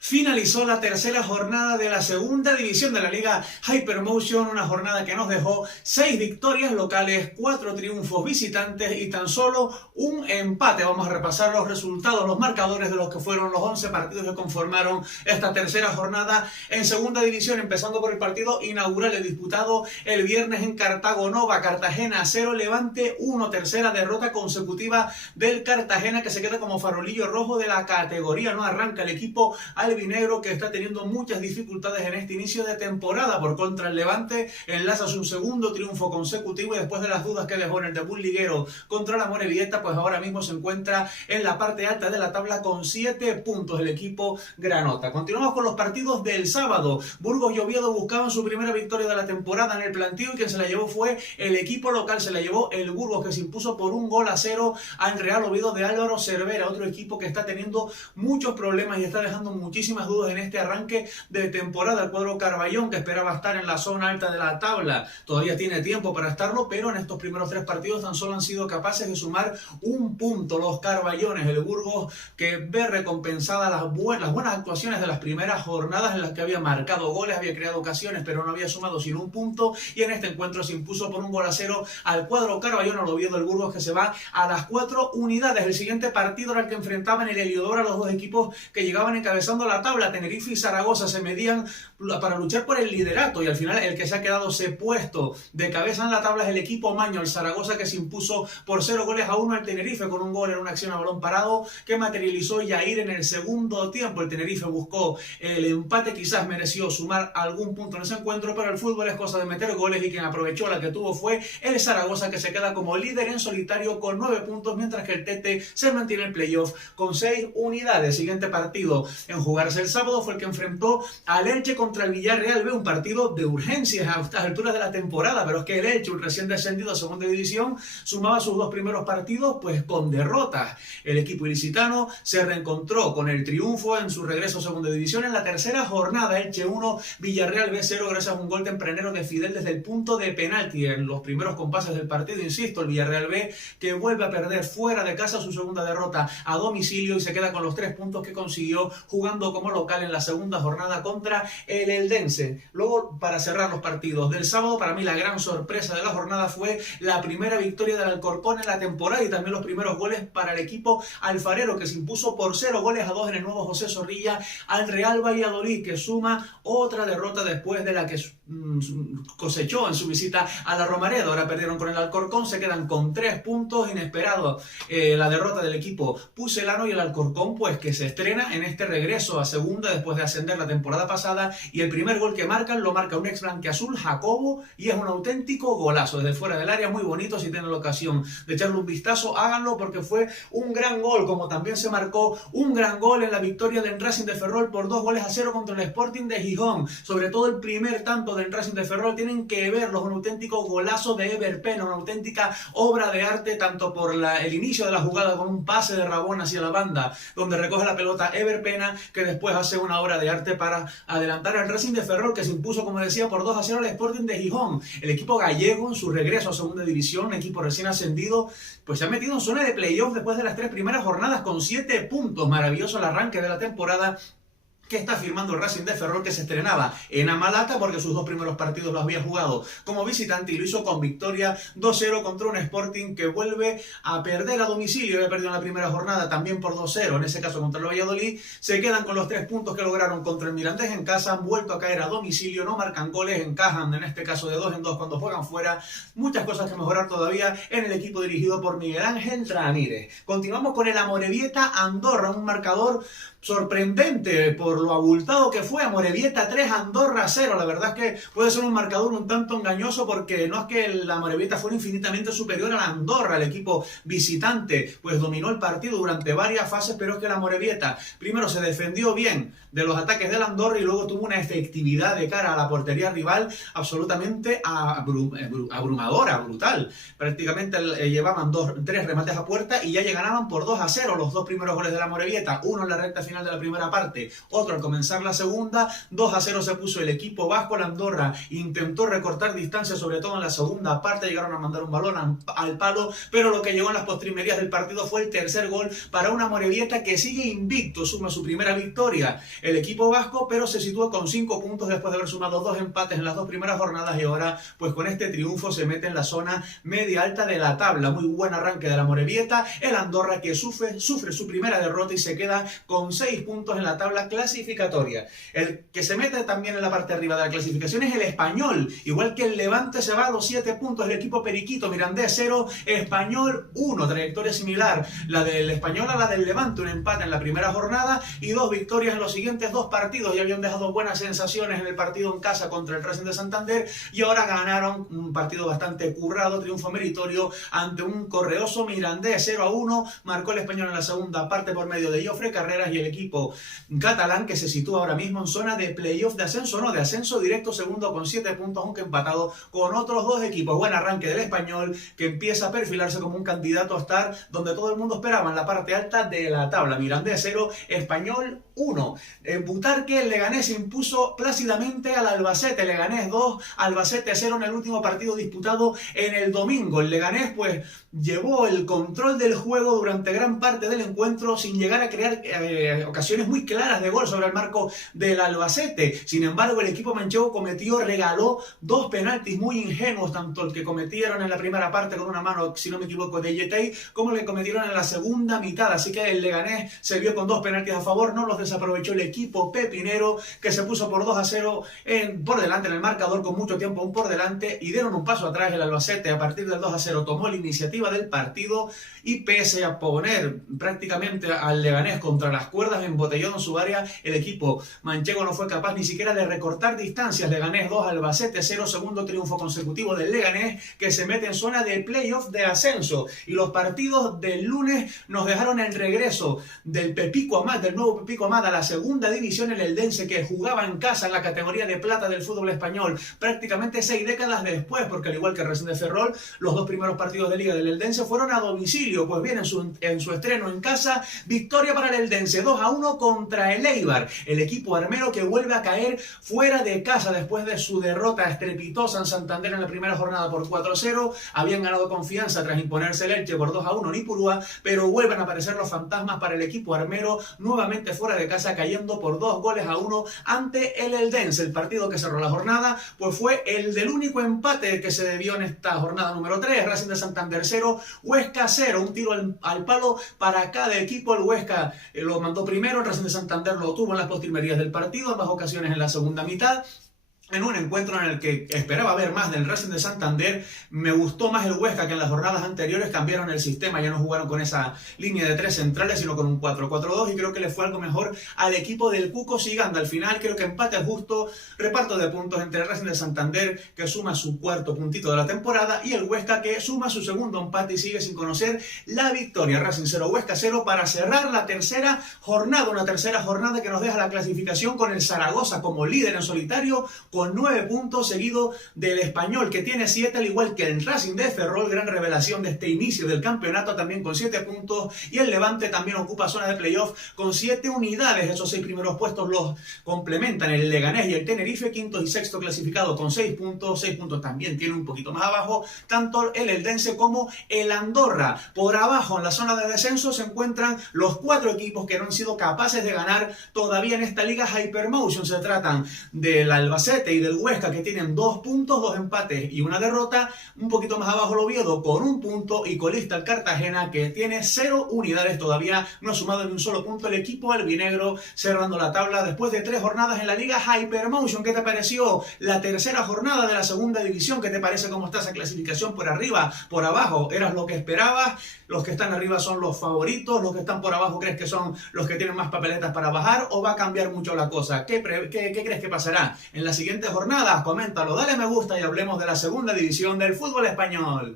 Finalizó la tercera jornada de la segunda división de la Liga Hypermotion, una jornada que nos dejó 6 victorias locales, 4 triunfos visitantes y tan solo un empate. Vamos a repasar los resultados, los marcadores de los que fueron los 11 partidos que conformaron esta tercera jornada en segunda división, empezando por el partido inaugural, el disputado el viernes en Cartago Nova. Cartagena 0, Levante 1, tercera derrota consecutiva del Cartagena, que se queda como farolillo rojo de la categoría. No arranca el equipo albinegro, que está teniendo muchas dificultades en este inicio de temporada. Por contra, el Levante enlaza su segundo triunfo consecutivo y después de las dudas que dejó en el debut liguero contra la Morevieta, pues ahora mismo se encuentra en la parte alta de la tabla con 7 puntos el equipo granota. Continuamos con los partidos del sábado. Burgos y Oviedo buscaban su primera victoria de la temporada en el plantío y quien se la llevó fue el equipo local. Se la llevó el Burgos, que se impuso por 1-0 al Real Oviedo de Álvaro Cervera, otro equipo que está teniendo muchos problemas y está dejando muchísimas dudas en este arranque de temporada. El cuadro Carballón, que esperaba estar en la zona alta de la tabla, todavía tiene tiempo para estarlo, pero en estos primeros 3 partidos tan solo han sido capaces de sumar un punto los Carballones. El Burgos, que ve recompensadas las buenas actuaciones de las primeras jornadas en las que había marcado goles, había creado ocasiones, pero no había sumado sino un punto, y en este encuentro se impuso por 1-0 al cuadro Carballón. Al Oviedo, el Burgos, que se va a las 4 unidades. El siguiente partido era el que enfrentaban el Heliodoro a los dos equipos que llegaban encabezando la tabla. Tenerife y Zaragoza se medían para luchar por el liderato, y al final el que se ha quedado ese puesto de cabeza en la tabla es el equipo maño, el Zaragoza, que se impuso por 0-1 al Tenerife con un gol en una acción a balón parado que materializó Yair en el segundo tiempo. El Tenerife buscó el empate, quizás mereció sumar algún punto en ese encuentro, pero el fútbol es cosa de meter goles y quien aprovechó la que tuvo fue el Zaragoza, que se queda como líder en solitario con 9 puntos, mientras que el Tete se mantiene en playoff con 6 unidades. Siguiente partido en jugarse el sábado fue el que enfrentó al Elche contra el Villarreal B, un partido de urgencias a estas alturas de la temporada, pero es que el Elche, un recién descendido a segunda división, sumaba sus 2 primeros partidos pues con derrotas. El equipo ilicitano se reencontró con el triunfo en su regreso a segunda división en la tercera jornada. Elche 1, Villarreal B 0, gracias a un gol tempranero de Fidel desde el punto de penalti en los primeros compases del partido. Insisto, el Villarreal B, que vuelve a perder fuera de casa su segunda derrota a domicilio y se queda con los 3 puntos que consiguió jugando como local en la segunda jornada contra el Eldense. Luego, para cerrar los partidos del sábado, para mí la gran sorpresa de la jornada fue la primera victoria del Alcorcón en la temporada y también los primeros goles para el equipo alfarero, que se impuso por 0-2 en el nuevo José Zorrilla al Real Valladolid, que suma otra derrota después de la que cosechó en su visita a la Romareda. Ahora perdieron con el Alcorcón, se quedan con 3 puntos. Inesperado la derrota del equipo pucelano, y el Alcorcón pues que se estrena en este regreso a segunda después de ascender la temporada pasada, y el primer gol que marcan lo marca un ex blanquiazul, Jacobo, y es un auténtico golazo desde fuera del área, muy bonito. Si tienen la ocasión de echarle un vistazo, háganlo, porque fue un gran gol, como también se marcó un gran gol en la victoria del Racing de Ferrol por 2-0 contra el Sporting de Gijón. Sobre todo el primer tanto del Racing de Ferrol, tienen que verlo, un auténtico golazo de Ever Pena, una auténtica obra de arte, tanto por el inicio de la jugada con un pase de Rabón hacia la banda, donde recoge la pelota Ever Pena, que después hace una obra de arte para adelantar al Racing de Ferrol, que se impuso, como decía, por 2-0 al Sporting de Gijón. El equipo gallego, en su regreso a segunda división, un equipo recién ascendido, pues se ha metido en zona de playoff después de las 3 primeras jornadas con 7 puntos. Maravilloso el arranque de la temporada que está firmando el Racing de Ferrol, que se estrenaba en Amalata porque sus 2 primeros partidos los había jugado como visitante y lo hizo con victoria 2-0 contra un Sporting que vuelve a perder a domicilio. Había perdido en la primera jornada también por 2-0, en ese caso contra el Valladolid. Se quedan con los 3 puntos que lograron contra el Mirandés en casa, han vuelto a caer a domicilio, no marcan goles, encajan en este caso de 2 en 2 cuando juegan fuera. Muchas cosas que mejorar todavía en el equipo dirigido por Miguel Ángel Ramírez. Continuamos con el Amorebieta Andorra, un marcador sorprendente por lo abultado que fue. Amorebieta 3, Andorra 0. La verdad es que puede ser un marcador un tanto engañoso, porque no es que la Amorebieta fuera infinitamente superior a la Andorra. El equipo visitante pues dominó el partido durante varias fases, pero es que la Amorebieta primero se defendió bien de los ataques de la Andorra y luego tuvo una efectividad de cara a la portería rival absolutamente abrumadora, brutal. Prácticamente llevaban 3 remates a puerta y ya ganaban por 2-0. Los 2 primeros goles de la Amorebieta, uno en la recta final final de la primera parte, otro al comenzar la segunda. 2-0 se puso el equipo vasco. La Andorra intentó recortar distancia, sobre todo en la segunda parte, llegaron a mandar un balón al palo, pero lo que llegó en las postrimerías del partido fue el tercer gol para una Amorebieta que sigue invicto, suma su primera victoria el equipo vasco, pero se sitúa con 5 puntos después de haber sumado 2 empates en las 2 primeras jornadas, y ahora pues con este triunfo se mete en la zona media alta de la tabla. Muy buen arranque de la Amorebieta. El Andorra que sufre su primera derrota y se queda con 6 puntos en la tabla clasificatoria. El que se mete también en la parte de arriba de la clasificación es el Español, igual que el Levante se va a los 7 puntos, el equipo periquito. Mirandés 0, Español 1, trayectoria similar la del Español a la del Levante, un empate en la primera jornada y 2 victorias en los siguientes 2 partidos. Ya habían dejado buenas sensaciones en el partido en casa contra el Racing de Santander y ahora ganaron un partido bastante currado, triunfo meritorio ante un correoso Mirandés. 0-1 marcó el Español en la segunda parte por medio de Jofre Carreras, y el equipo catalán que se sitúa ahora mismo en zona de playoff de ascenso, no, de ascenso directo, segundo con 7 puntos, aunque empatado con otros 2 equipos. Buen arranque del Español que empieza a perfilarse como un candidato a estar donde todo el mundo esperaba, en la parte alta de la tabla. Mirandés 0, Español 1. En Butarque el Leganés impuso plácidamente al Albacete. Leganés 2, Albacete 0 en el último partido disputado en el domingo. El Leganés pues llevó el control del juego durante gran parte del encuentro sin llegar a crear ocasiones muy claras de gol sobre el marco del Albacete. Sin embargo, el equipo manchego regaló 2 penaltis muy ingenuos, tanto el que cometieron en la primera parte con una mano, si no me equivoco, de Yetey, como el que cometieron en la segunda mitad. Así que el Leganés se vio con 2 penaltis a favor, no los desaprovechó el equipo pepinero, que se puso por 2-0 por delante en el marcador, con mucho tiempo aún por delante, y dieron un paso atrás. El Albacete a partir del 2-0 tomó la iniciativa del partido, y pese a poner prácticamente al Leganés contra las cuerdas embotellado en su área, el equipo manchego no fue capaz ni siquiera de recortar distancias. Leganés 2, Albacete 0, segundo triunfo consecutivo del Leganés, que se mete en zona de playoff de ascenso. Y los partidos del lunes nos dejaron el regreso del Pepico Amat, del nuevo Pepico Amat, a la segunda división, el Eldense, que jugaba en casa en la categoría de plata del fútbol español prácticamente 6 décadas después, porque al igual que el Racing de Ferrol, los 2 primeros partidos de liga del Eldense fueron a domicilio. Pues bien, en su estreno en casa, victoria para el Eldense 2-1 contra el Eibar, el equipo armero que vuelve a caer fuera de casa después de su derrota estrepitosa en Santander en la primera jornada por 4-0. Habían ganado confianza tras imponerse el Elche por 2-1 en Ipurúa, pero vuelven a aparecer los fantasmas para el equipo armero, nuevamente fuera de casa, cayendo por 2-1 ante el Eldense. El partido que cerró la jornada pues fue el del único empate que se debió en esta jornada número 3, Racing de Santander 0, Huesca 0, un tiro al palo para cada equipo. El Huesca lo mandó primero, el Racing de Santander lo tuvo en las postrimerías del partido, en más ocasiones en la segunda mitad. En un encuentro en el que esperaba ver más del Racing de Santander, me gustó más el Huesca, que en las jornadas anteriores cambiaron el sistema, ya no jugaron con esa línea de 3 centrales, sino con un 4-4-2, y creo que le fue algo mejor al equipo del Cuco Siganda. Al final creo que empate justo, reparto de puntos entre el Racing de Santander, que suma su 4º puntito de la temporada, y el Huesca, que suma su 2º empate y sigue sin conocer la victoria. Racing 0, Huesca 0, para cerrar la tercera jornada, una tercera jornada que nos deja la clasificación con el Zaragoza como líder en solitario, con 9 puntos, seguido del Español, que tiene 7, al igual que el Racing de Ferrol, gran revelación de este inicio del campeonato, también con 7 puntos, y el Levante también ocupa zona de playoff con 7 unidades. Esos 6 primeros puestos los complementan el Leganés y el Tenerife, 5º y 6º clasificado con 6 puntos. 6 puntos también tiene un poquito más abajo tanto el Eldense como el Andorra. Por abajo, en la zona de descenso, se encuentran los 4 equipos que no han sido capaces de ganar todavía en esta liga Hypermotion. Se tratan del Albacete y del Huesca, que tienen 2 puntos, 2 empates y una derrota. Un poquito más abajo el Oviedo con 1 punto, y colista el Cartagena, que tiene 0 unidades, todavía no ha sumado ni un solo punto el equipo albinegro, cerrando la tabla después de 3 jornadas en la liga Hypermotion. ¿Qué te pareció la tercera jornada de la segunda división? ¿Qué te parece cómo está esa clasificación por arriba, por abajo? ¿Eras lo que esperabas? ¿Los que están arriba son los favoritos? ¿Los que están por abajo crees que son los que tienen más papeletas para bajar? ¿O va a cambiar mucho la cosa? ¿Qué crees que pasará en la siguiente jornada? Coméntalo, dale me gusta y hablemos de la segunda división del fútbol español.